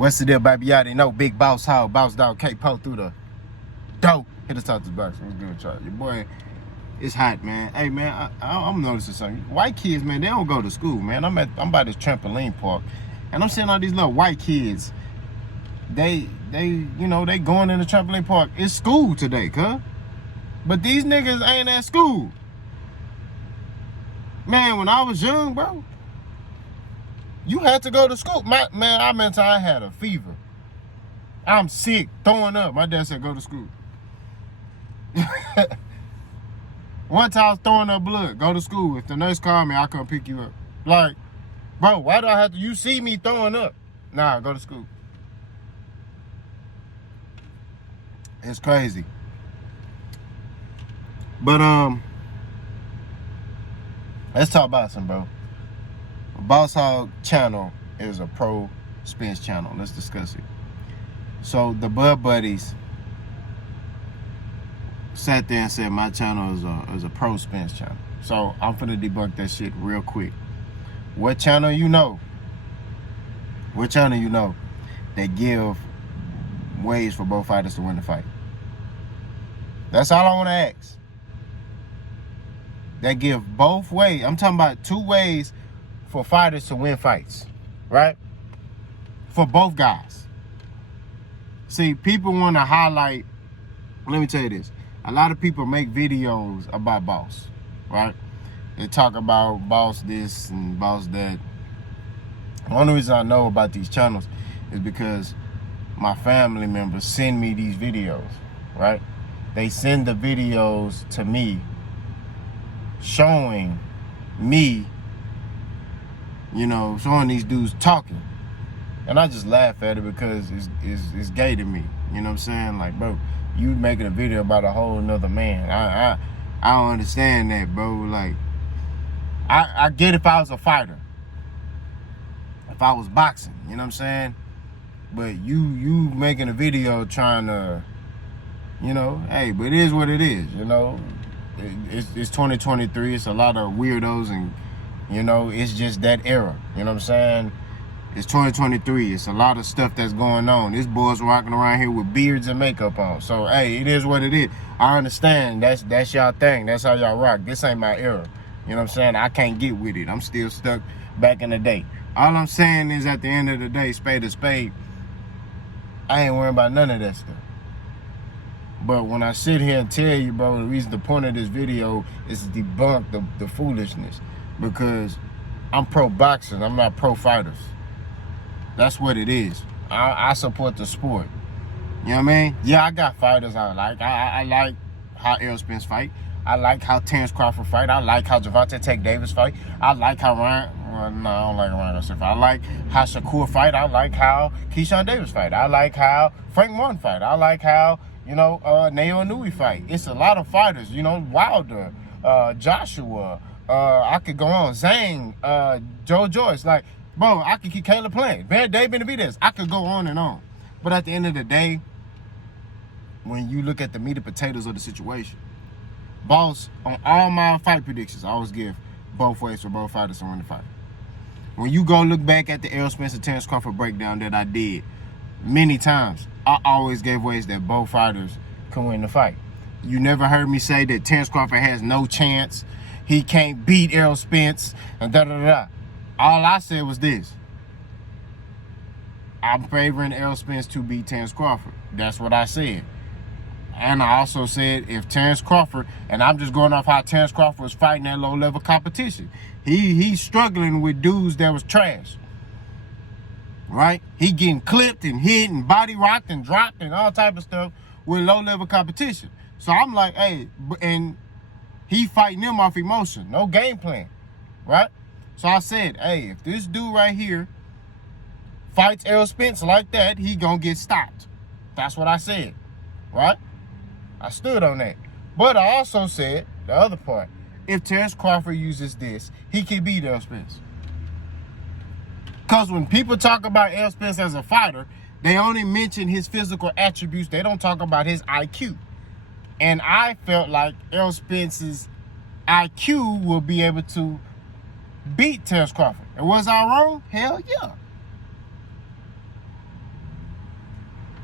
What's the deal, baby? Y'all didn't know Big Bosshogg, Boss Dog K-Po through the dope. Hit us out this box. What's good, Charlie? Your boy, it's hot, man. Hey, man, I'm noticing something. White kids, man, they don't go to school, man. I'm by this trampoline park, and I'm seeing all these little white kids. They going in the trampoline park. It's school today, cuz. But these niggas ain't at school. Man, when I was young, bro, you had to go to school. Man, I remember I had a fever. I'm sick, throwing up. My dad said, go to school. One time I was throwing up blood. Go to school. If the nurse called me, I come pick you up. Like, bro, why do I have to? You see me throwing up. Nah, go to school. It's crazy. But, let's talk boxing, bro. Bosshogg channel is a pro spins channel. Let's discuss it. So the Bud Buddies sat there and said my channel is a pro spins channel. So I'm finna debunk that shit real quick. What channel you know? What channel you know that give ways for both fighters to win the fight? That's all I want to ask. That give both ways. I'm talking about two ways for fighters to win fights, right? For both guys. See, people want to highlight, let me tell you this. A lot of people make videos about boss, right? They talk about boss this and boss that. The only reason I know about these channels is because my family members send me these videos, right? They send the videos to me showing me, showing these dudes talking. And I just laugh at it because it's gay to me. You know what I'm saying? Like, bro, you making a video about a whole nother man. I don't understand that, bro. Like, I get if I was a fighter. If I was boxing, you know what I'm saying? But you making a video trying to, hey, but it is what it is, It's 2023. It's a lot of weirdos and, it's just that era. You know what I'm saying? It's 2023. It's a lot of stuff that's going on. This boy's walking around here with beards and makeup on. So, hey, it is what it is. I understand. That's y'all thing. That's how y'all rock. This ain't my era. You know what I'm saying? I can't get with it. I'm still stuck back in the day. All I'm saying is at the end of the day, spade to spade, I ain't worrying about none of that stuff. But when I sit here and tell you, bro, the point of this video is to debunk the foolishness. Because I'm pro boxing. I'm not pro fighters. That's what it is. I support the sport. You know what I mean? Yeah, I got fighters I like. I like how Errol Spence fight. I like how Terrence Crawford fight. I like how Gervonta Tank Davis fight. I like how I don't like Ryan Garcia fight. I like how Shakur fight. I like how Keyshawn Davis fight. I like how Frank Martin fight. I like how, Nayo Inoue fight. It's a lot of fighters, Wilder, Joshua, I could go on, Zhang, Joe Joyce, like, bro, I could keep Caleb playing. Dave Benavidez. I could go on and on. But at the end of the day, when you look at the meat and potatoes of the situation, boss, on all my fight predictions, I always give both ways for both fighters to win the fight. When you go look back at the Errol Spence and Terrence Crawford breakdown that I did many times, I always gave ways that both fighters can win the fight. You never heard me say that Terrence Crawford has no chance. He can't beat Errol Spence and da-da-da-da. All I said was this. I'm favoring Errol Spence to beat Terrence Crawford. That's what I said. And I also said if Terrence Crawford, and I'm just going off how Terrence Crawford was fighting that low-level competition. He's struggling with dudes that was trash. Right? He getting clipped and hit and body rocked and dropped and all type of stuff with low-level competition. So I'm like, hey, and he fighting them off emotion. No game plan. Right? So I said, hey, if this dude right here fights Errol Spence like that, he gonna get stopped. That's what I said, right? I stood on that. But I also said, the other part, if Terrence Crawford uses this, he can beat Errol Spence. Because when people talk about Errol Spence as a fighter, they only mention his physical attributes. They don't talk about his IQ. And I felt like Errol Spence's IQ will be able to beat Terrence Crawford. And was I wrong? Hell yeah.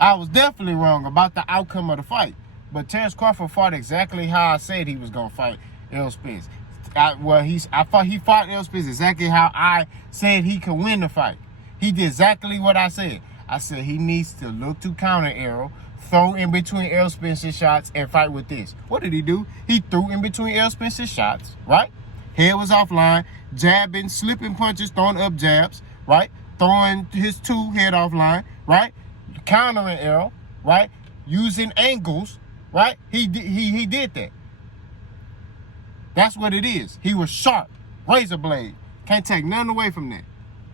I was definitely wrong about the outcome of the fight. But Terrence Crawford fought exactly how I said he was gonna fight Errol Spence. I thought he fought Errol Spence exactly how I said he could win the fight. He did exactly what I said. I said he needs to look to counter Errol, throw in between Errol Spence's shots, and fight with this. What did he do? He threw in between Errol Spence's shots, right? Head was offline, jabbing, slipping punches, throwing up jabs, right? Throwing his two head offline, right? Countering Errol, right? Using angles, right? He did that. That's what it is. He was sharp, razor blade. Can't take nothing away from that.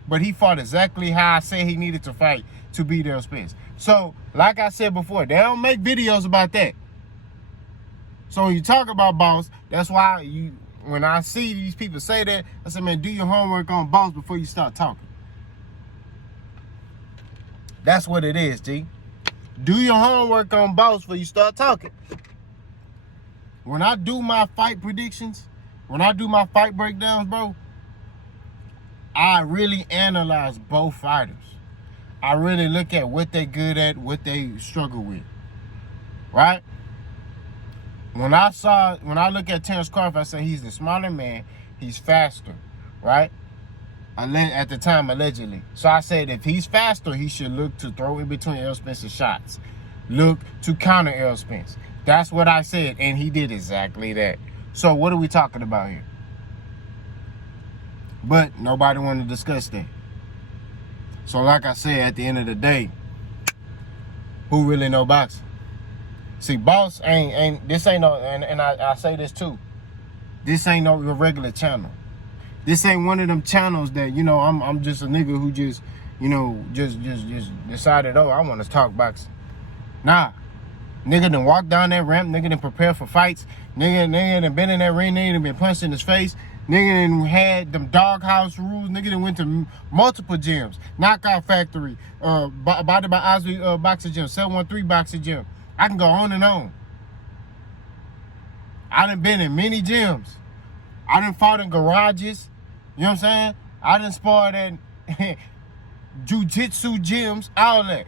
But he fought exactly how I said he needed to fight to beat Errol Spence. So, like I said before, they don't make videos about that. So when you talk about Boss, that's why when I see these people say that, I say, man, do your homework on Boss before you start talking. That's what it is, G. Do your homework on Boss before you start talking. When I do my fight predictions, when I do my fight breakdowns, bro, I really analyze both fighters. I really look at what they good at, what they struggle with, right? When I look at Terrence Crawford, I say he's the smarter man, he's faster, right? At the time, allegedly. So I said if he's faster, he should look to throw in between Errol Spence's shots. Look to counter Errol Spence. That's what I said, and he did exactly that. So what are we talking about here? But nobody wanted to discuss that. So like I said, at the end of the day, who really know boxing? See, Boss this ain't no, and I say this too, this ain't no regular channel. This ain't one of them channels that, you know, I'm just a nigga who just, you know, just decided, oh, I want to talk boxing. Nah. Nigga done walked down that ramp, nigga done prepared for fights, nigga done been in that ring, nigga done been punched in his face, nigga done had them doghouse rules, nigga done went to multiple gyms, Knockout Factory, Body by Osby Boxing Gym, 713 Boxing Gym. I can go on and on. I done been in many gyms. I done fought in garages, you know what I'm saying? I done sparred at jiu-jitsu gyms, all that.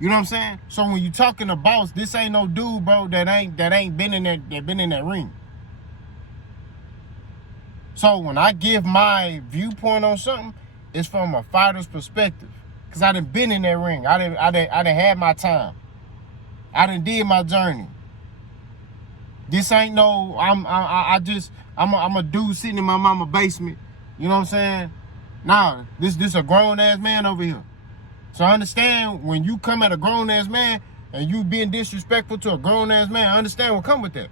You know what I'm saying? So when you talking to Boss, this ain't no dude, bro, that ain't been in that ring. So when I give my viewpoint on something, it's from a fighter's perspective. Cause I done been in that ring. I done had my time. I done did my journey. This ain't no, I'm a dude sitting in my mama's basement. You know what I'm saying? Nah, this a grown ass man over here. So understand when you come at a grown ass man and you being disrespectful to a grown ass man, understand what come with that.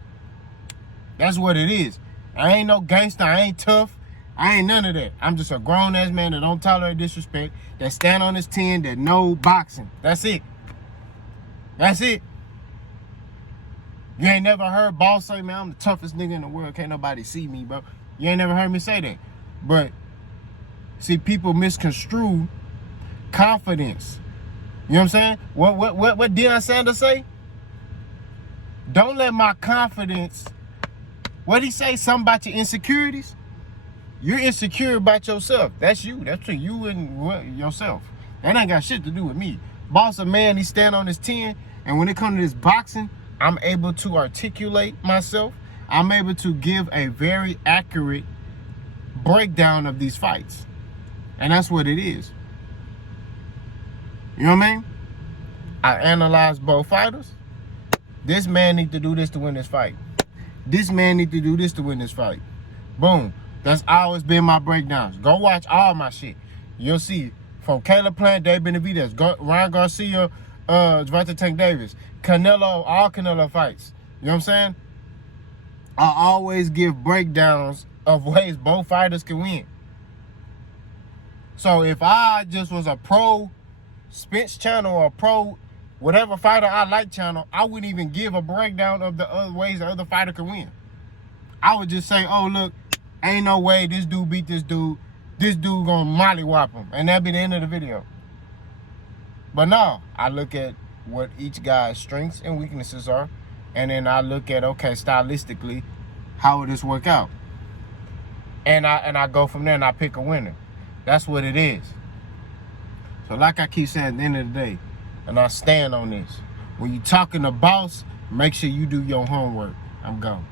That's what it is. I ain't no gangster, I ain't tough, I ain't none of that. I'm just a grown ass man that don't tolerate disrespect, that stand on his 10, that know boxing. That's it. That's it. You ain't never heard Boss say, man, I'm the toughest nigga in the world, can't nobody see me, bro. You ain't never heard me say that. But see, people misconstrue confidence. You know what I'm saying? What Deion Sanders say? Don't let my confidence, what'd he say? Something about your insecurities? You're insecure about yourself. That's you. That's between you and yourself. That ain't got shit to do with me. Boss a man, he stand on his 10, and when it comes to this boxing, I'm able to articulate myself. I'm able to give a very accurate breakdown of these fights. And that's what it is. You know what I mean? I analyze both fighters. This man need to do this to win this fight. This man need to do this to win this fight. Boom. That's always been my breakdowns. Go watch all my shit. You'll see from Caleb Plant, Dave Benavidez, Ryan Garcia, Gervonta Tank Davis, Canelo, all Canelo fights. You know what I'm saying? I always give breakdowns of ways both fighters can win. So if I just was a pro Spence channel or pro whatever fighter I like channel, I wouldn't even give a breakdown of the other ways the other fighter can win. I would just say, oh, look, ain't no way this dude beat this dude. This dude gonna mollywop him. And that'd be the end of the video. But no, I look at what each guy's strengths and weaknesses are. And then I look at, okay, stylistically, how would this work out? And I go from there and I pick a winner. That's what it is. So like I keep saying, at the end of the day, And I stand on this. When you talking to boss, make sure you do your homework. I'm gone.